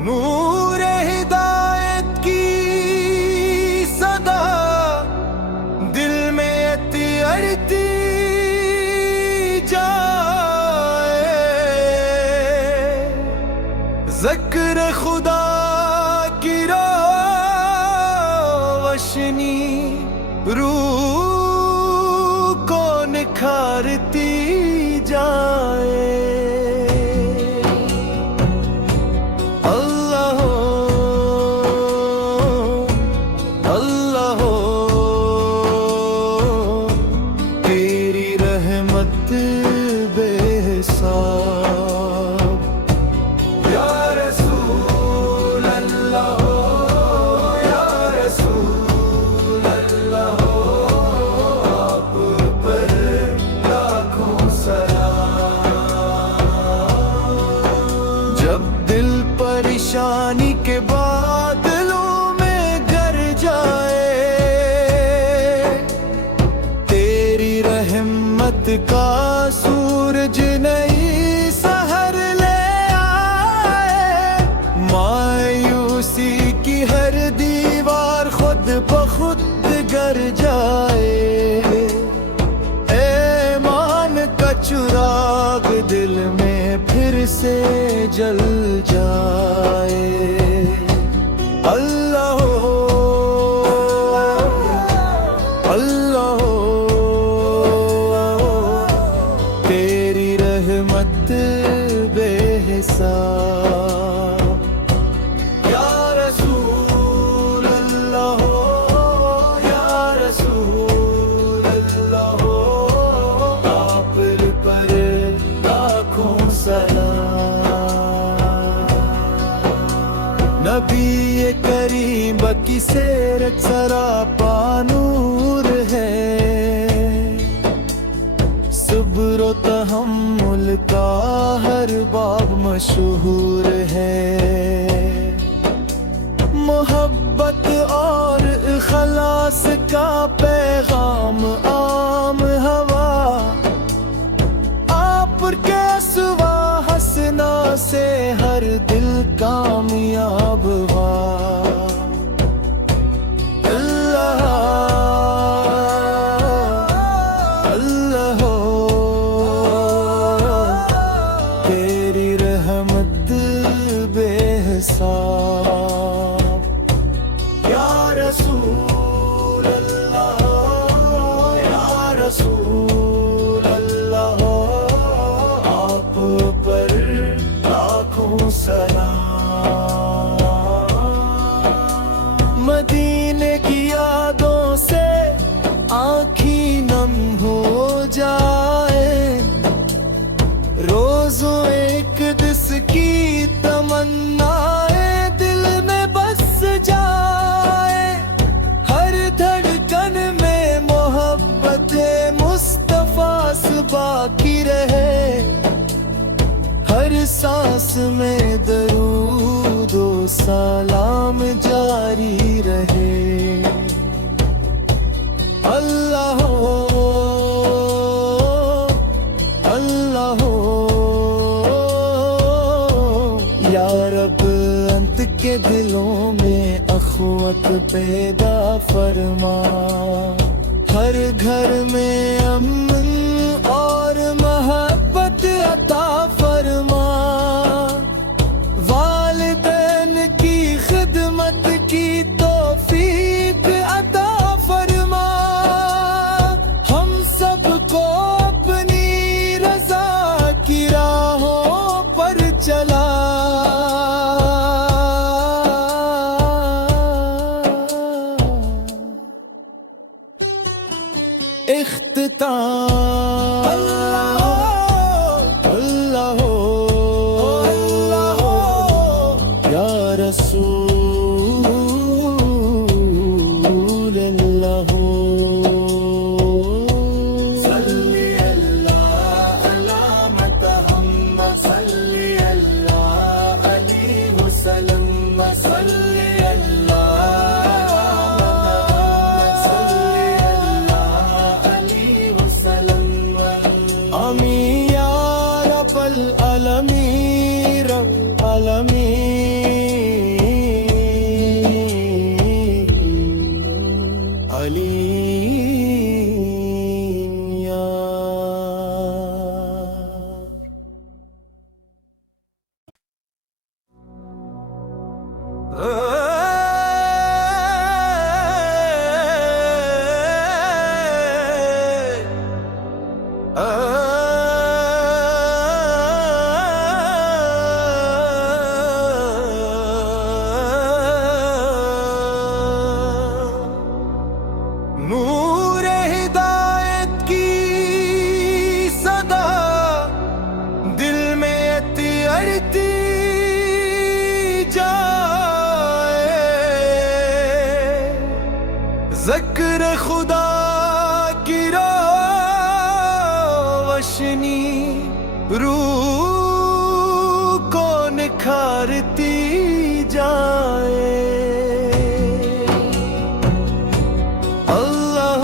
नूरे हिदायत की सदा दिल में अड़ती जाए, ज़िक्र खुदा की रोशनी रूह को निखारती जाए। जब दिल परेशानी के बादलों में गर जाए, तेरी रहमत का सूरज नई सहर ले आए। मायूसी की हर दीवार खुद ब खुद गर जाए, ईमान का चिराग दिल में फिर से जल जाए। अल्लाह हो, अल्लाह हो, तेरी रहमत बेहिसाब। या रसूल अल्लाह हो, या रसूल अल्लाह हो, आप पर लाखों सलाम। नबी करीम की सीरत सरापा नूर है, सब्र व तहम्मुल का हर बाब मशहूर है। मोहब्बत और इखलास का पैगाम आम हवा, आप के सिवा हसना से हर दिल कामयाब हुआ। अल्लाह अल्लाह हो, तेरी रहमत बेहिसाब। या रसूल अल्लाह, या रसूल अल्लाह, आप पर लाखों सलाम। मदीने की यादों से आँखी नम हो जाए, रोज़ों एक दिस की तमन्नाए दिल में बस जाए। हर धड़कन में मोहब्बत मुस्तफा से बाकी रहे, हर सांस में दरूद व सलाम जारी रहे। अल्लाह हो, अल्लाह हो, या रब अंत के दिलों में अख़वत पैदा फरमा। हर घर में अमन और मोहब्बत अता फरमा। वालिदैन की खिदमत की तौफीक अता फरमा। हम सबको अपनी रज़ा की राहों पर चला। इख्तिताम अल्लाह हो, अल्लाह हो, या रसूल अल्लाह हो। सल्ली अल्लाह अला मता नूरे हिदायत की सदा दिल में अड़ती जाए, ज़िक्र खुदा की रोशनी रूह को निखारती जाए। अल्लाह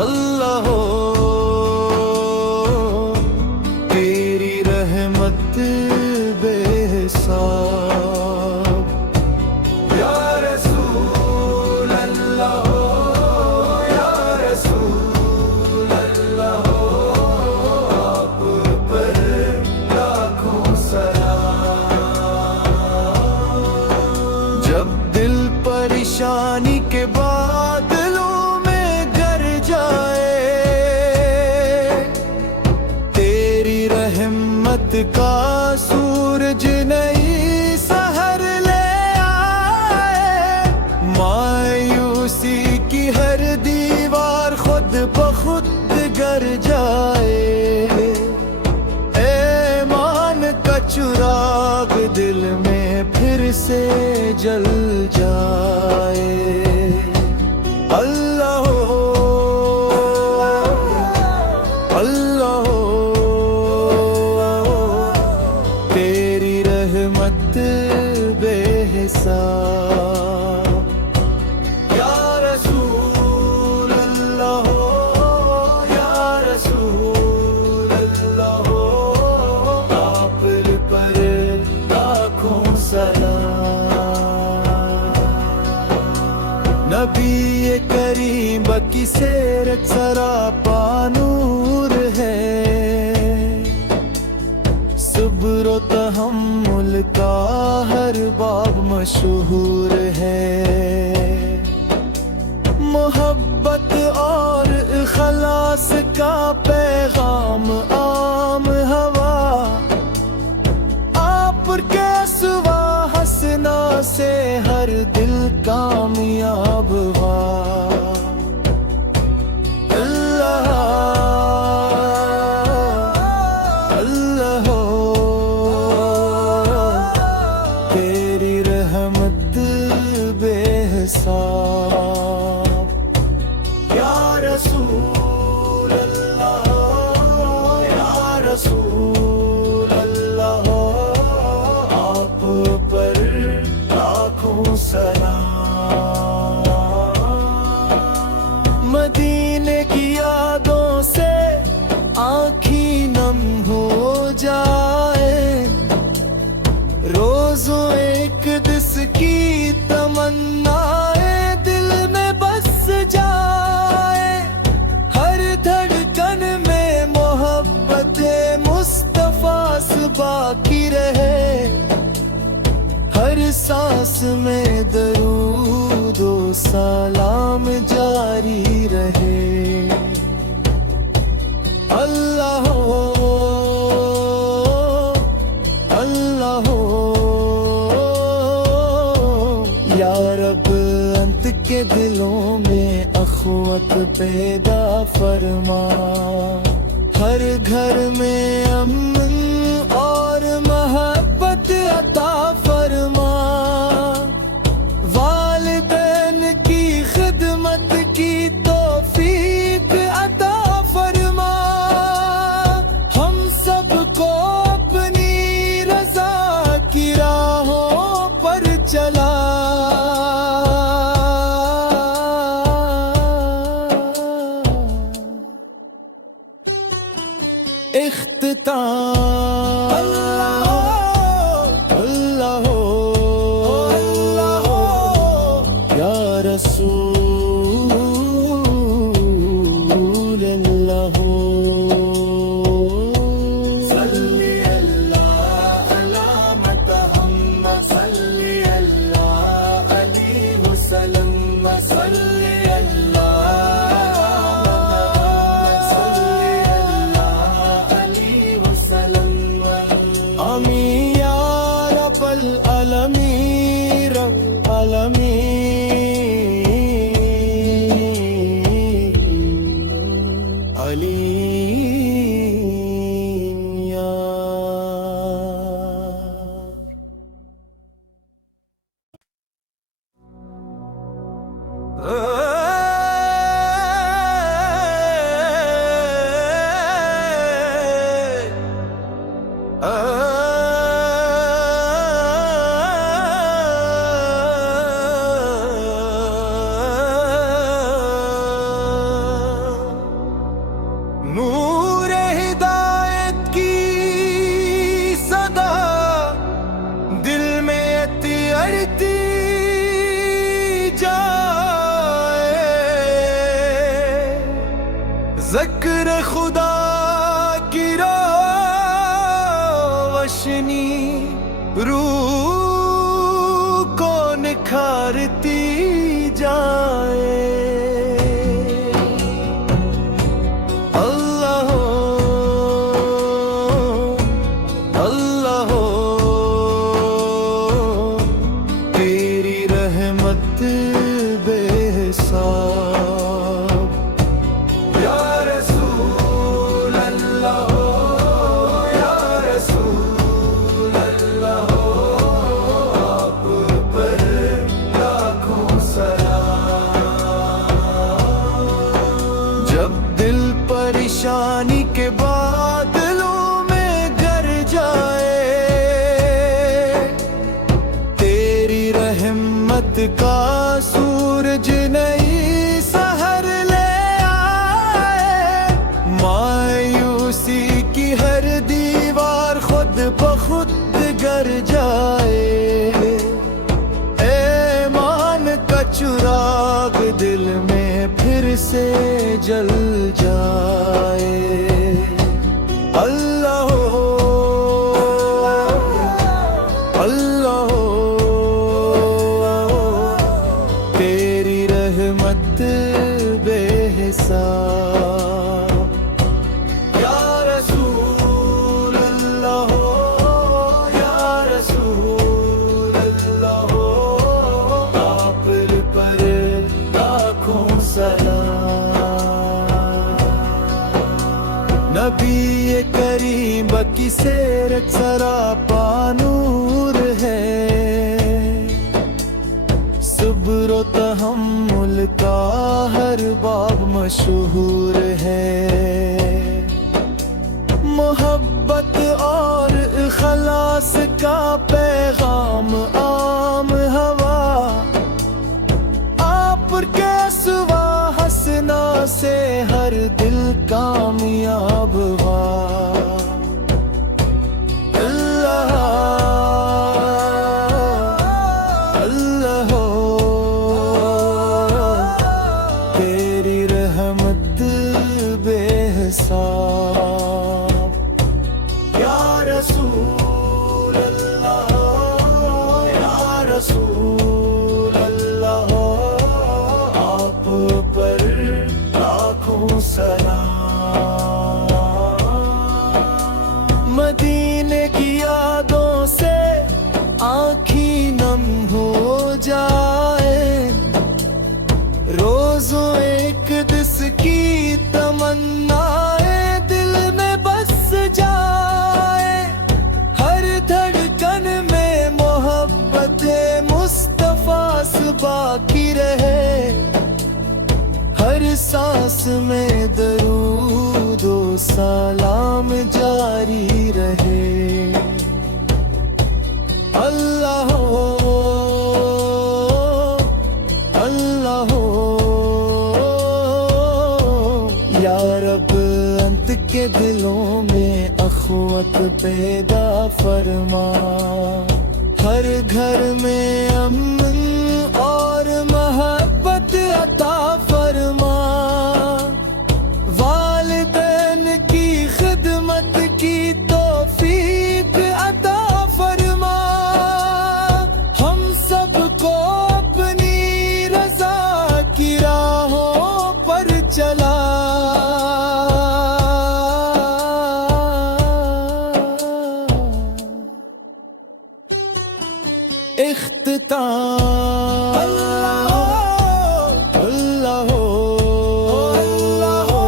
अल्लाह तेरी रहमत बेहिसाब। या रसूल अल्लाह या रसूल अल्लाह आप पर लाखों सलाम। जब दिल परेशानी के बादलों में गर जाए, तेरी रहमत का सूरज नई सहर ले आए। मायूसी की हर दीवार खुद ब खुद गर जाए, ईमान का चिराग दिल में फिर से जल जाए। अल्लाह अल्लाह तेरी रहमत बेहिसाब। या रसूल अल्लाह या रसूल अल्लाह आप पर लाखों सलाम। नबी करीम की सीरत सरापा नूर है, सब्र व तहम्मुल का हर बाब मशहूर है। मोहब्बत और इखलास का पैगाम आम हवा, आपके सिवा हंसना से हर दिल कामयाब हुआ। अल्लाह अल्लाह तेरी रहमत बेहिसाब। या रसूल अल्लाह या रसूल अल्लाह आप पर लाखों सलाम। मदीने की यादों से आँखी नम हो जाए, रोज़ो एक दिस की तमन्नाए दिल में बस जाए। हर धड़कन में मोहब्बत मुस्तफा से बाकी रहे, हर सांस में दरूद व सलाम जारी रहे। अल्लाह अल्लाह या रब अंत के दिलों में अख़वत पैदा फरमा, हर घर में अमन और मोहब्बत अता फरमा। वालिदैन की खिदमत की तौफीक अता फरमा, हम सबको अपनी रज़ा की राहों पर चला। इख्तिताम अल्लाह अल्लाह या रसूल अल्लाह। सल्ली अल्लाह अला मुहम्मद सल्ली अल्लाह अलैहि वसल्लम सल्ली अल्लाह या नूर हिदायत की सदा दिल में अड़ती जाए, ज़िक्र खुदा की रोशनी रूह को निखारती जाए। जब दिल परेशानी के बादलों में गर जाए, तेरी रहमत का सूरज नई सहर ले आए। मायूसी की हर दीवार खुद ब खुद गर जाए, ईमान का चिराग दिल में फिर से जल जाए। अल्लाह हो, अल्लाह हो, तेरी रहमत बेहिसाब। या रसूल अल्लाह हो, या रसूल अल्लाह हो, आप पर लाखों सलाम। नबी करीम की सीरत सरापा नूर है, सब्र व तहम्मुल का हर बाब मशहूर है। मोहब्बत और इखलास का पैगाम आम हवा, आप के सिवा हसना से हर दिल कामयाब हुआ। अल्लाह अल्लाह हो, तेरी रहमत बेहिसाब। या रसूल अल्लाह, या रसूल अल्लाह, आप पर लाखों सलाम। मदीने की यादों से आँखी नम हो जाए, रोज़ों एक दिस की तमन्नाए दिल में बस जाए। हर धड़कन में मोहब्बत मुस्तफा से बाकी रहे, हर सांस में दरूद व सलाम जारी रहे। अल्लाह हो, अल्लाह हो, या रब अंत के दिलों में अख़वत पैदा फरमा। हर घर में अमन और मोहब्बत अता फरमा। वालिदैन की खिदमत की तौफीक अता फरमा। हम सबको अपनी रज़ा की राहों पर चला। इख्तिताम अल्लाह हो, अल्लाह हो,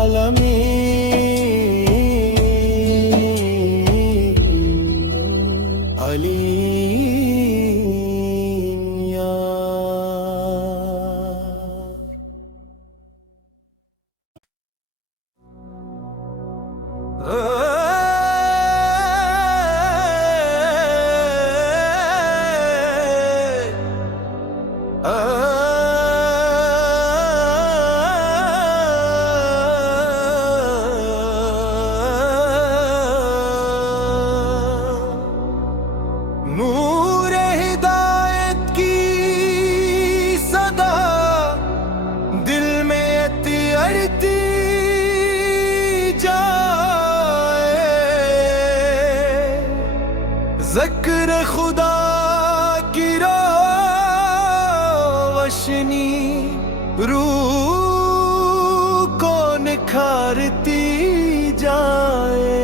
आलमीन अलिया। नूरे हिदायत की सदा दिल में अड़ती जाए, ज़िक्र खुदा की रोशनी रूह को निखारती जाए।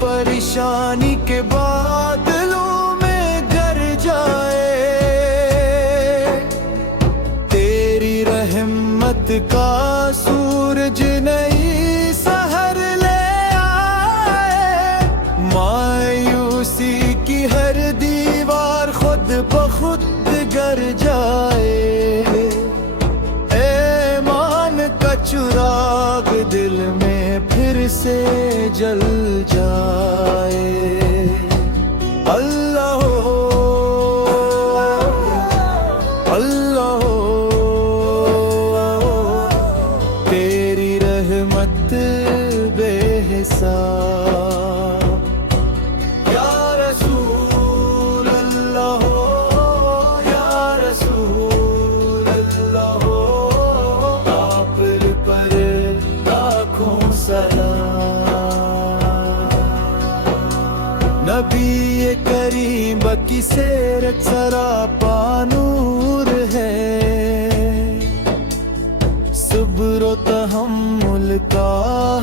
परेशानी के बादलों में घर जाए, तेरी रहमत का सूरज नई सहर ले आए। मायूसी की हर दीवार खुद ब खुद गर जाए, ईमान का चिराग दिल में फिर से जल जाए। अल्लाह अल्लाह तेरी रहमत बेहिसाब। या रसूल अल्लाह या रसूल अल्लाह, आप पर लाखों सलाम। नबी करीम की सीरत सरापा नूर है, सब्र व तहम्मुल का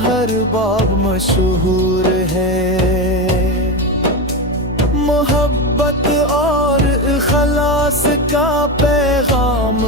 हर बाब मशहूर है। मोहब्बत और इखलास का पैगाम